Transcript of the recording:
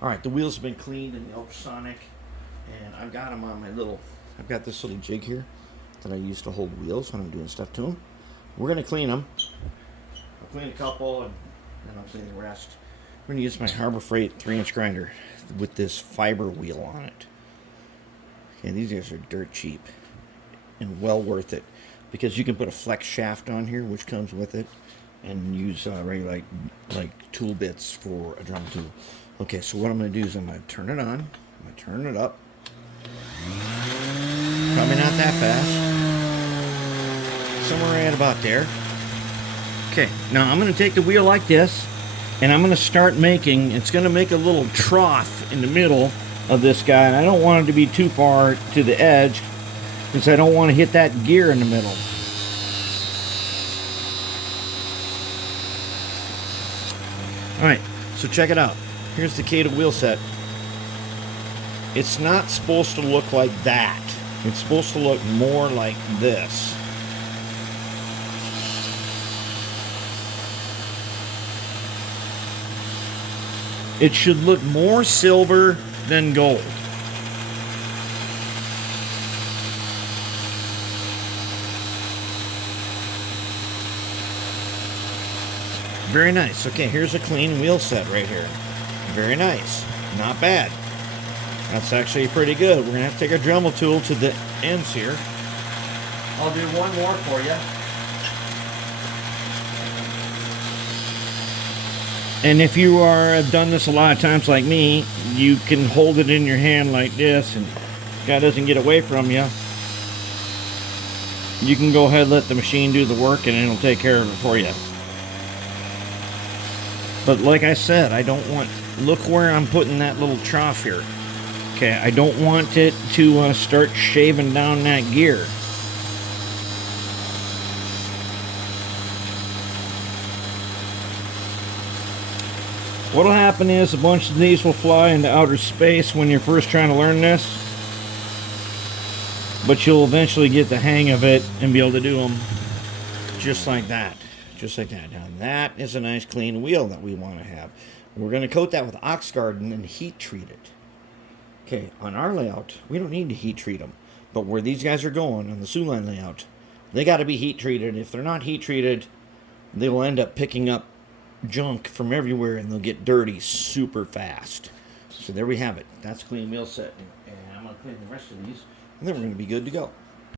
All right, the wheels have been cleaned in the ultrasonic, and I've got them on my little, I've got this little jig here that I use to hold wheels when I'm doing stuff to them. We're going to clean them. I'll clean a couple, and then I'll clean the rest. We're going to use my Harbor Freight 3-inch grinder with this fiber wheel on it. Okay, these guys are dirt cheap and well worth it, because you can put a flex shaft on here, which comes with it, and use regular like tool bits for a drum tool. Okay, so what I'm going to do is I'm going to turn it on. I'm going to turn it up. Probably not that fast. Somewhere right about there. Okay, now I'm going to take the wheel like this, and I'm going to start making, it's going to make a little trough in the middle of this guy, and I don't want it to be too far to the edge, because I don't want to hit that gear in the middle. Alright, so check it out. Here's the Kato wheel set. It's not supposed to look like that. It's supposed to look more like this. It should look more silver than gold. Very nice. Okay, here's a clean wheel set right here. Very nice. Not bad. That's actually pretty good. We're going to have to take our Dremel tool to the ends here. I'll do one more for you. And if you have done this a lot of times like me, you can hold it in your hand like this, and if the guy doesn't get away from you, you can go ahead and let the machine do the work, and it'll take care of it for you. But like I said, I don't want, look where I'm putting that little trough here. Okay, I don't want it to start shaving down that gear. What'll happen is a bunch of these will fly into outer space when you're first trying to learn this. But you'll eventually get the hang of it and be able to do them just like that. Just like that. Now that is a nice clean wheel that we want to have. We're going to coat that with Oxguard and then heat treat it. Okay, on our layout, we don't need to heat treat them. But where these guys are going on the Suline layout, they got to be heat treated. If they're not heat treated, they will end up picking up junk from everywhere, and they'll get dirty super fast. So there we have it. That's clean wheel set. And I'm going to clean the rest of these, and then we're going to be good to go.